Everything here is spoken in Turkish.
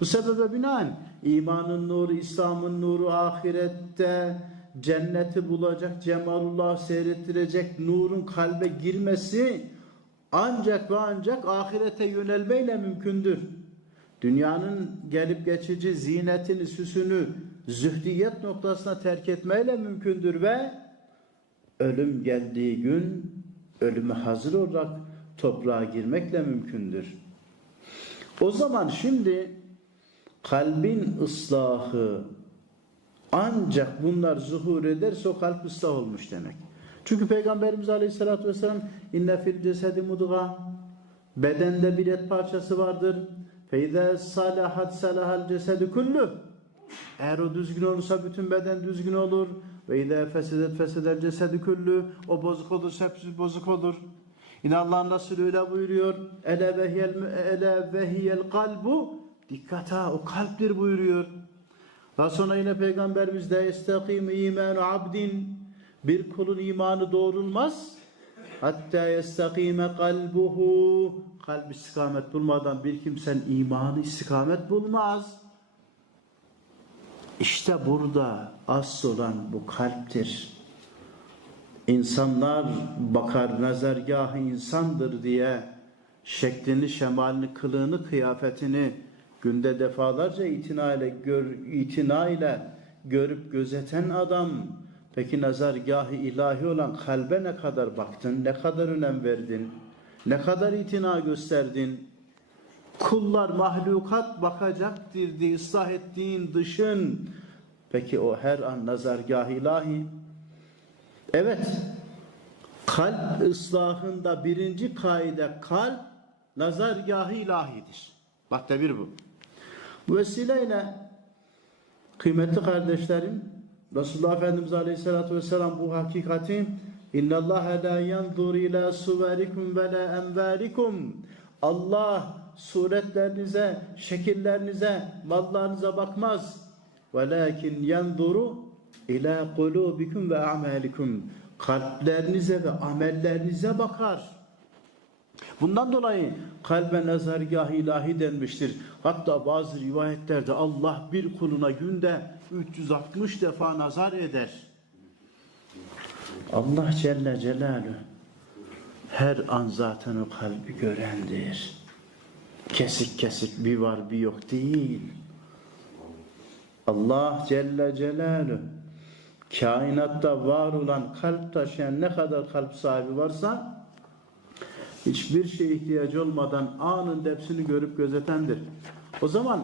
Bu sebebe binaen imanın nuru, İslam'ın nuru ahirette cenneti bulacak, cemalullah seyrettirecek nurun kalbe girmesi ancak ve ancak ahirete yönelmeyle mümkündür. Dünyanın gelip geçici zinetini, süsünü zühdiyet noktasına terk etmeyle mümkündür ve ölüm geldiği gün ölüme hazır olarak toprağa girmekle mümkündür. O zaman şimdi kalbin ıslahı ancak bunlar zuhur ederse o kalp ıslah olmuş demek. Çünkü Peygamberimiz Aleyhisselatü Vesselam inne fil cesedi mudga bedende bir et parçası vardır. Feyde salahat salahal cesedü kullu eğer o düzgün olursa bütün beden düzgün olur. Ve idâ fesedet fesedel cesedü küllü. O bozuk olursa hepsi bozuk olur. Yine Allah'ın Resulü öyle buyuruyor. Ele vehiyel, ele vehiyel kalbu. Dikkat ha o kalptir buyuruyor. Daha sonra yine Peygamberimiz de estakim imanu abdin. Bir kulun imanı doğrulmaz. Hatta yestakime kalbuhu. Kalp istikamet bulmadan bir kimsenin imanı istikamet bulmaz. İşte burada asıl olan bu kalptir. İnsanlar bakar nazargahı insandır diye şeklini, şemalini, kılığını, kıyafetini günde defalarca itina ile, gör, itina ile görüp gözeten adam peki nazargahı ilahi olan kalbe ne kadar baktın, ne kadar önem verdin, ne kadar itina gösterdin, Kullar mahlukat bakacaktır diye ıslah ettiğin dışın. Peki o her an nazargah ilahi. Evet. Kalp ıslahında birinci kaide kalp nazargahı ilahidir. Madde bir bu. Vesileyle kıymetli kardeşlerim Resulullah Efendimiz Aleyhisselatü Vesselam bu hakikati Allah la yanzur ila suverikum ve la envarikum Allah suretlerinize, şekillerinize, mallarınıza bakmaz. Yanzuru ila kulubikum ve amalikum. Kalplerinize ve amellerinize bakar. Bundan dolayı kalbe nazargah ilahi denmiştir. Hatta bazı rivayetlerde Allah bir kuluna günde 360 defa nazar eder. Allah Celle Celaluhu her an zaten o kalbi görendir. Kesik kesik bir var bir yok değil. Allah Celle Celaluhu kainatta var olan kalp taşıyan ne kadar kalp sahibi varsa hiçbir şeye ihtiyacı olmadan anında hepsini görüp gözetendir. O zaman